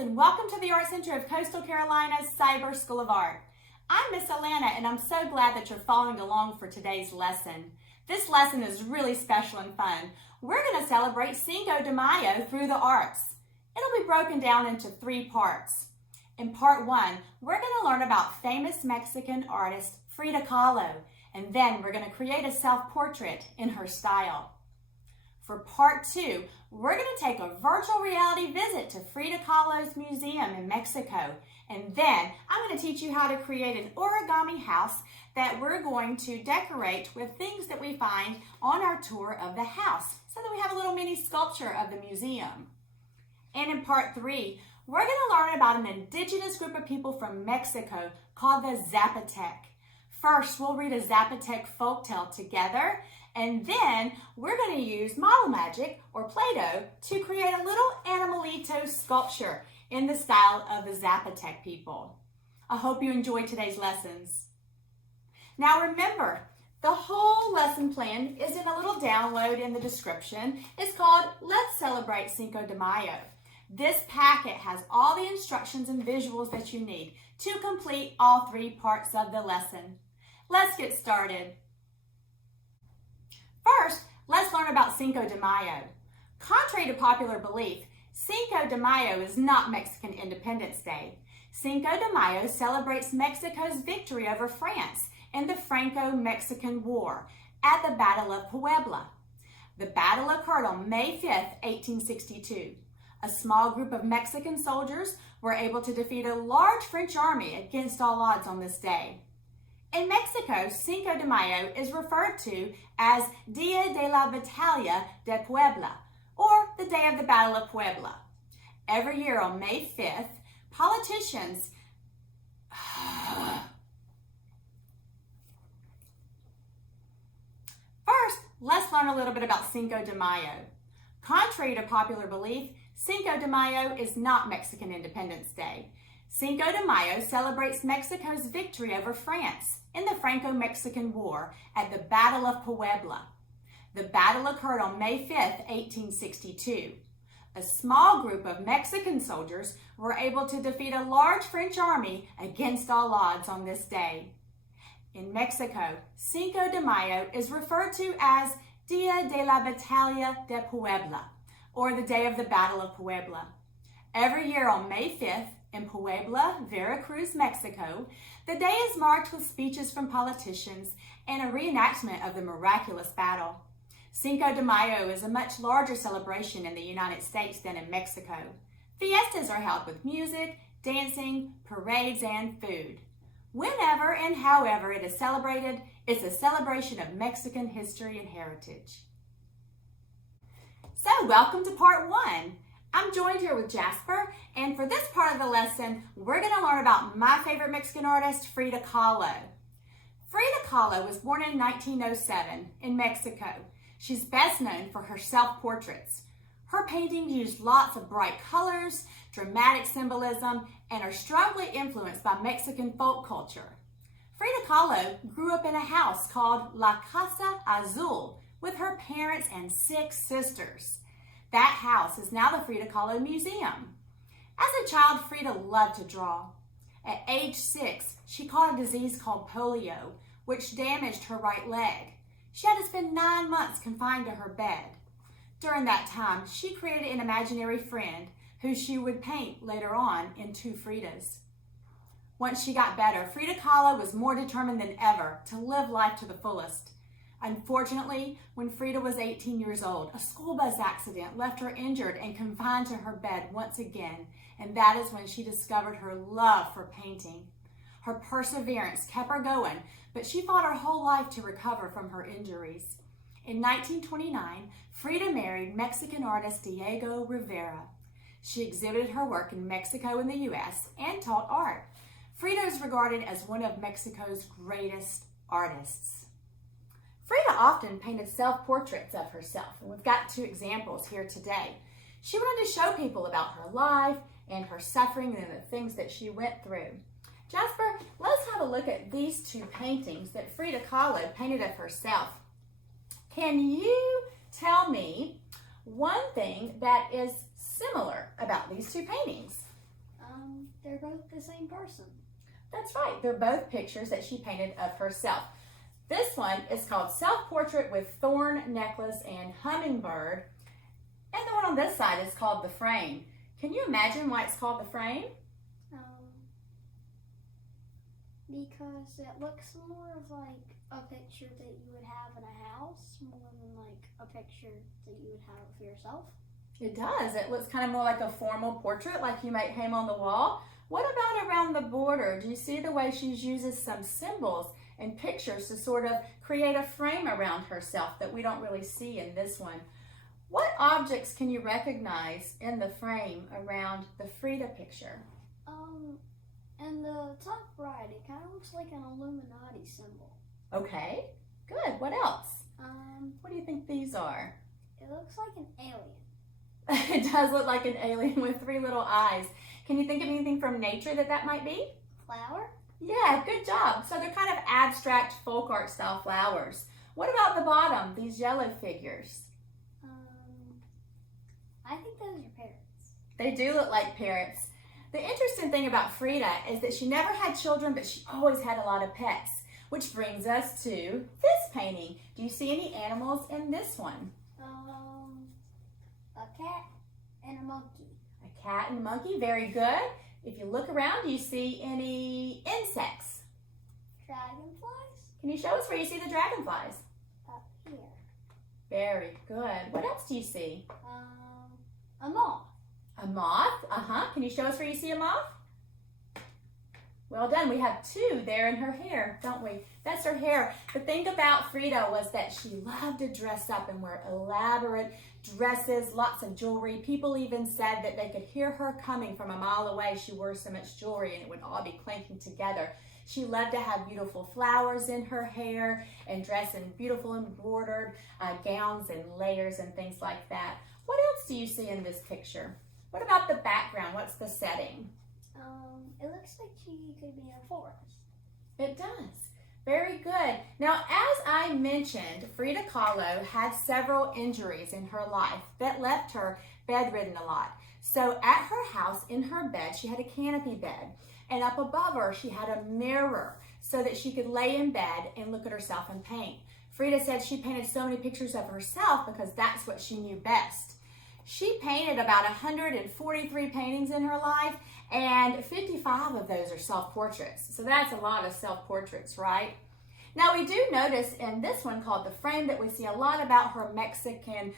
and welcome to the Art Center of Coastal Carolina's Cyber School of Art. I'm Miss Alana, and I'm so glad that you're following along for today's lesson. This lesson is really special and fun. We're going to celebrate Cinco de Mayo through the arts. It'll be broken down into 3 parts. In part 1, we're going to learn about famous Mexican artist Frida Kahlo, and then we're going to create a self-portrait in her style. For part 2, we're going to take a virtual reality visit to Frida Kahlo's museum in Mexico. And then I'm going to teach you how to create an origami house that we're going to decorate with things that we find on our tour of the house so that we have a little mini sculpture of the museum. And in part 3, we're going to learn about an indigenous group of people from Mexico called the Zapotec. First, we'll read a Zapotec folktale together, and then we're going to use model magic or Play-Doh to create a little Animalito sculpture in the style of the Zapotec people. I hope you enjoyed today's lessons. Now remember, the whole lesson plan is in a little download in the description. It's called Let's Celebrate Cinco de Mayo. This packet has all the instructions and visuals that you need to complete all 3 parts of the lesson. Let's get started. First, let's learn about Cinco de Mayo. Contrary to popular belief, Cinco de Mayo is not Mexican Independence Day. Cinco de Mayo celebrates Mexico's victory over France in the Franco-Mexican War at the Battle of Puebla. The battle occurred on May 5, 1862. A small group of Mexican soldiers were able to defeat a large French army against all odds on this day. In Mexico, Cinco de Mayo is referred to as Dia de la Batalla de Puebla, or the Day of the Battle of Puebla. Every year on May 5th, politicians First, let's learn a little bit about Cinco de Mayo. Contrary to popular belief, Cinco de Mayo is not Mexican Independence Day. Cinco de Mayo celebrates Mexico's victory over France in the Franco-Mexican War at the Battle of Puebla. The battle occurred on May 5, 1862. A small group of Mexican soldiers were able to defeat a large French army against all odds on this day. In Mexico, Cinco de Mayo is referred to as Dia de la Batalla de Puebla, or the Day of the Battle of Puebla. Every year on May 5th, in Puebla, Veracruz, Mexico, the day is marked with speeches from politicians and a reenactment of the miraculous battle. Cinco de Mayo is a much larger celebration in the United States than in Mexico. Fiestas are held with music, dancing, parades, and food. Whenever and however it is celebrated, it's a celebration of Mexican history and heritage. So, welcome to part 1. I'm joined here with Jasper, and for this part of the lesson, we're going to learn about my favorite Mexican artist, Frida Kahlo. Frida Kahlo was born in 1907 in Mexico. She's best known for her self-portraits. Her paintings use lots of bright colors, dramatic symbolism, and are strongly influenced by Mexican folk culture. Frida Kahlo grew up in a house called La Casa Azul with her parents and 6 sisters. That house is now the Frida Kahlo Museum. As a child, Frida loved to draw. At age 6, she caught a disease called polio, which damaged her right leg. She had to spend 9 months confined to her bed. During that time, she created an imaginary friend who she would paint later on in 2 Fridas. Once she got better, Frida Kahlo was more determined than ever to live life to the fullest. Unfortunately, when Frida was 18 years old, a school bus accident left her injured and confined to her bed once again, and that is when she discovered her love for painting. Her perseverance kept her going, but she fought her whole life to recover from her injuries. In 1929, Frida married Mexican artist Diego Rivera. She exhibited her work in Mexico and the U.S. and taught art. Frida is regarded as one of Mexico's greatest artists. Frida often painted self-portraits of herself, and we've got 2 examples here today. She wanted to show people about her life and her suffering and the things that she went through. Jasper, let's have a look at these 2 paintings that Frida Kahlo painted of herself. Can you tell me one thing that is similar about these 2 paintings? both the same person. That's right. They're both pictures that she painted of herself. This one is called Self-Portrait with Thorn Necklace and Hummingbird. And the one on this side is called The Frame. Can you imagine why it's called The Frame? Because it looks more of like a picture that you would have in a house more than like a picture that you would have of yourself. It does. It looks kind of more like a formal portrait like you might hang on the wall. What about around the border? Do you see the way she uses some symbols and pictures to sort of create a frame around herself that we don't really see in this one? What objects can you recognize in the frame around the Frida picture? In the top right, it kind of looks like an Illuminati symbol. Okay, good. What else? What do you think these are? It looks like an alien. It does look like an alien with 3 little eyes. Can you think of anything from nature that might be? Flower? Yeah, good job. So they're kind of abstract folk art style flowers. What about the bottom, these yellow figures? I think those are parrots. They do look like parrots. The interesting thing about Frida is that she never had children, but she always had a lot of pets, which brings us to this painting. Do you see any animals in this one? A cat and a monkey. A cat and a monkey, very good. If you look around, do you see any insects? Dragonflies? Can you show us where you see the dragonflies? Up here. Very good. What else do you see? A moth. A moth? Can you show us where you see a moth? Well done. We have 2 there in her hair, don't we? That's her hair. The thing about Frida was that she loved to dress up and wear elaborate dresses, lots of jewelry. People even said that they could hear her coming from a mile away. She wore so much jewelry and it would all be clanking together. She loved to have beautiful flowers in her hair and dress in beautiful embroidered gowns and layers and things like that. What else do you see in this picture? What about the background? What's the setting? It looks like she could be in a forest. It does. Very good. Now, as I mentioned, Frida Kahlo had several injuries in her life that left her bedridden a lot. So at her house, in her bed, she had a canopy bed. And up above her, she had a mirror so that she could lay in bed and look at herself and paint. Frida said she painted so many pictures of herself because that's what she knew best. She painted about 143 paintings in her life, and 55 of those are self-portraits. So that's a lot of self-portraits, right? Now we do notice in this one called The Frame that we see a lot about her Mexican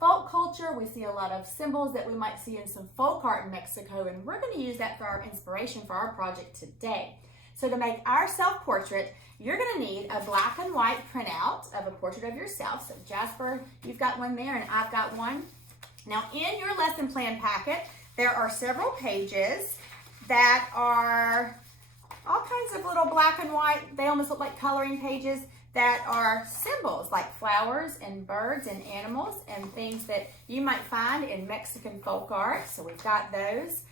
folk culture. We see a lot of symbols that we might see in some folk art in Mexico, and we're going to use that for our inspiration for our project today. So to make our self-portrait, you're going to need a black and white printout of a portrait of yourself. So Jasper, you've got one there and I've got one. Now in your lesson plan packet, there are several pages that are all kinds of little black and white, they almost look like coloring pages that are symbols like flowers and birds and animals and things that you might find in Mexican folk art. So we've got those.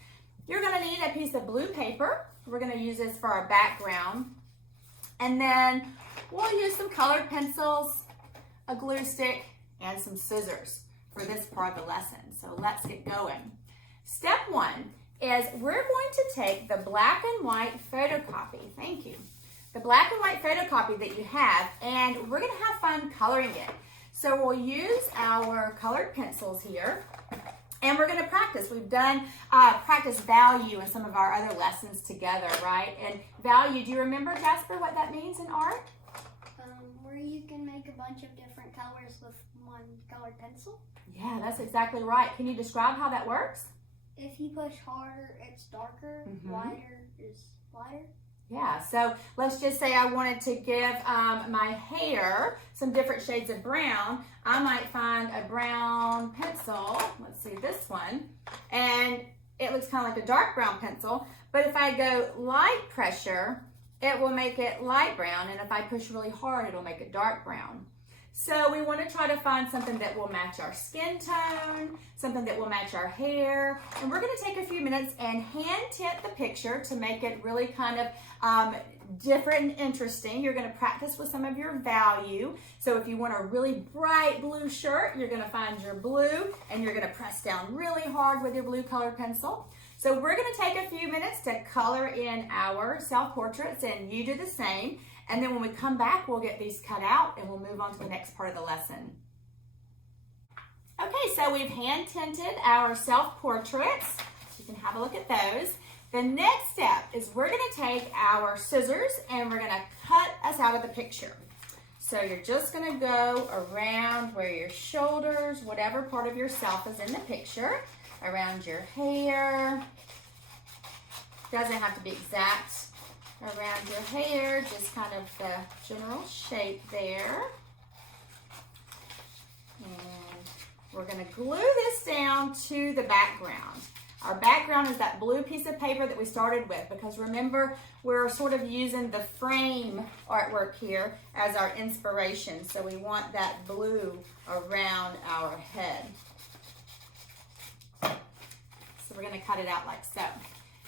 You're going to need a piece of blue paper. We're going to use this for our background. And then we'll use some colored pencils, a glue stick, and some scissors for this part of the lesson. So let's get going. Step 1 is we're going to take the black and white photocopy. Thank you. The black and white photocopy that you have, and we're going to have fun coloring it. So we'll use our colored pencils here, and we're going to practice. We've done practice value in some of our other lessons together, right? And value, do you remember, Jasper, what that means in art? Where you can make a bunch of different colors with one colored pencil. Yeah, that's exactly right. Can you describe how that works? If you push harder, it's darker. Lighter is lighter. Yeah, so let's just say I wanted to give my hair some different shades of brown. I might find a brown pencil. Let's see this one. And it looks kind of like a dark brown pencil. But if I go light pressure, it will make it light brown. And if I push really hard, it'll make it dark brown. So we want to try to find something that will match our skin tone, something that will match our hair. And we're going to take a few minutes and hand tint the picture to make it really kind of different and interesting. You're going to practice with some of your value. So if you want a really bright blue shirt, you're going to find your blue and you're going to press down really hard with your blue colored pencil. So we're going to take a few minutes to color in our self-portraits, and you do the same. And then when we come back, we'll get these cut out and we'll move on to the next part of the lesson. Okay, so we've hand tinted our self-portraits. You can have a look at those. The next step is we're going to take our scissors and we're going to cut us out of the picture. So you're just going to go around where your shoulders, whatever part of yourself is in the picture, around your hair. Doesn't have to be exact. Around your hair, just kind of the general shape there. And we're going to glue this down to the background. Our background is that blue piece of paper that we started with, because remember, we're sort of using the frame artwork here as our inspiration. So we want that blue around our head. So we're going to cut it out like so.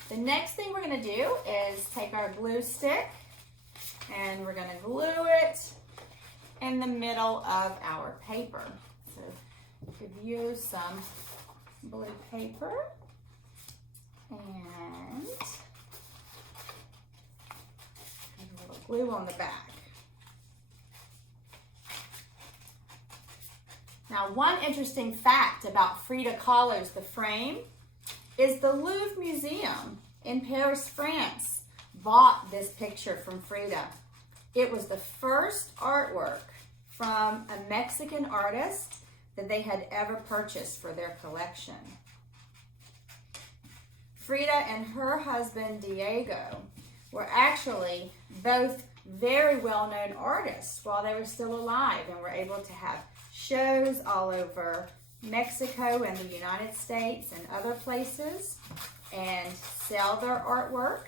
The next thing we're going to do is take our glue stick and we're going to glue it in the middle of our paper. So you could use some blue paper and a little glue on the back. Now, one interesting fact about Frida Kahlo's The Frame is the Louvre Museum in Paris, France, bought this picture from Frida. It was the first artwork from a Mexican artist that they had ever purchased for their collection. Frida and her husband, Diego, were actually both very well-known artists while they were still alive and were able to have shows all over Mexico and the United States and other places and sell their artwork.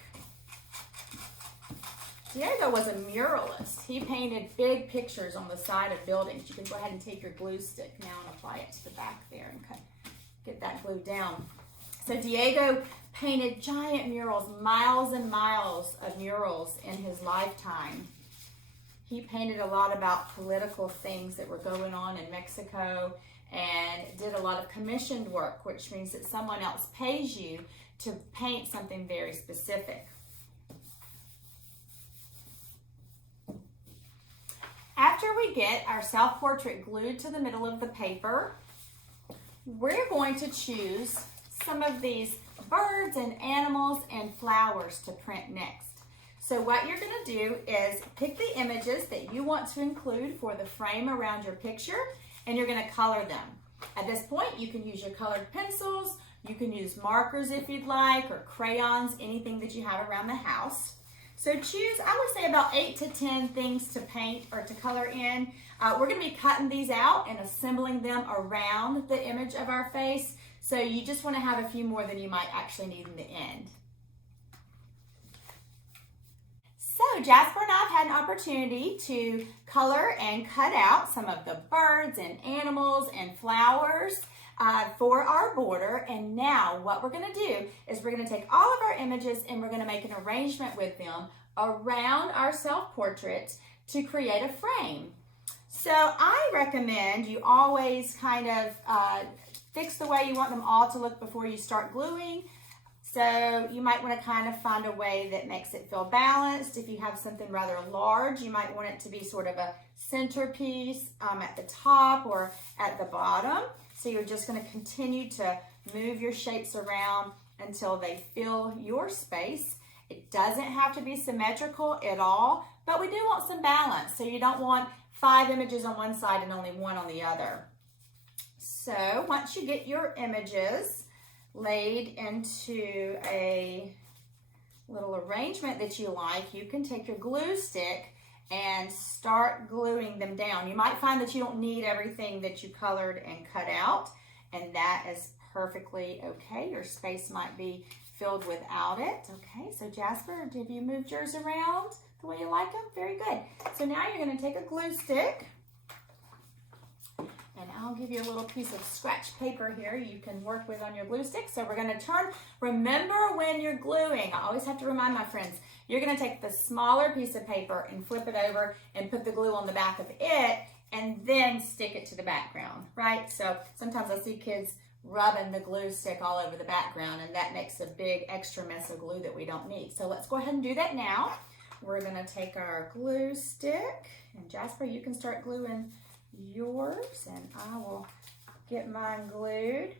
Diego was a muralist. He painted big pictures on the side of buildings. You can go ahead and take your glue stick now and apply it to the back there and get that glue down. So Diego painted giant murals, miles and miles of murals in his lifetime. He painted a lot about political things that were going on in Mexico and did a lot of commissioned work, which means that someone else pays you to paint something very specific. After we get our self-portrait glued to the middle of the paper, we're going to choose some of these birds and animals and flowers to print next. So what you're going to do is pick the images that you want to include for the frame around your picture, and you're going to color them. At this point, you can use your colored pencils, you can use markers if you'd like, or crayons, anything that you have around the house. So choose, I would say, about 8 to 10 things to paint or to color in. We're going to be cutting these out and assembling them around the image of our face. So you just want to have a few more than you might actually need in the end. So Jasper and I have had an opportunity to color and cut out some of the birds and animals and flowers for our border. And now what we're going to do is we're going to take all of our images and we're going to make an arrangement with them around our self-portrait to create a frame. So I recommend you always kind of fix the way you want them all to look before you start gluing. So you might want to kind of find a way that makes it feel balanced. If you have something rather large, you might want it to be sort of a centerpiece at the top or at the bottom. So you're just going to continue to move your shapes around until they fill your space. It doesn't have to be symmetrical at all, but we do want some balance. So you don't want 5 images on one side and only 1 on the other. So once you get your images laid into a little arrangement that you like, you can take your glue stick and start gluing them down. You might find that you don't need everything that you colored and cut out, and that is perfectly okay. Your space might be filled without it. Okay, so Jasper, have you moved yours around the way you like them? Very good. So now you're going to take a glue stick, and I'll give you a little piece of scratch paper here you can work with on your glue stick. So we're going to turn, remember when you're gluing, I always have to remind my friends, you're going to take the smaller piece of paper and flip it over and put the glue on the back of it and then stick it to the background, right? So sometimes I see kids rubbing the glue stick all over the background, and that makes a big extra mess of glue that we don't need. So let's go ahead and do that now. We're gonna take our glue stick, and Jasper, you can start gluing yours, and I will get mine glued.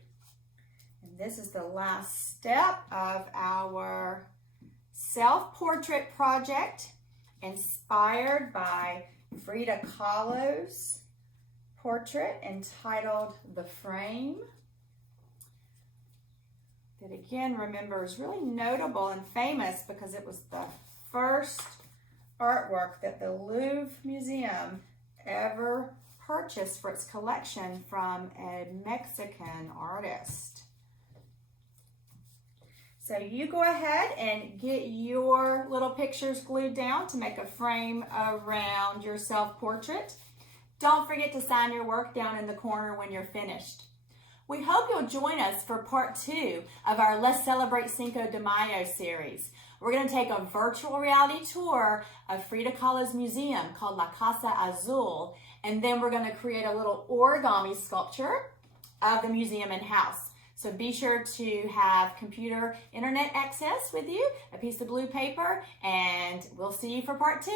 And this is the last step of our self-portrait project, inspired by Frida Kahlo's portrait entitled The Frame. That again, remember, is really notable and famous because it was the first artwork that the Louvre Museum ever purchased for its collection from a Mexican artist. So you go ahead and get your little pictures glued down to make a frame around your self-portrait. Don't forget to sign your work down in the corner when you're finished. We hope you'll join us for part 2 of our Let's Celebrate Cinco de Mayo series. We're going to take a virtual reality tour of Frida Kahlo's museum called La Casa Azul, and then we're going to create a little origami sculpture of the museum and house. So be sure to have computer internet access with you, a piece of blue paper, and we'll see you for part 2.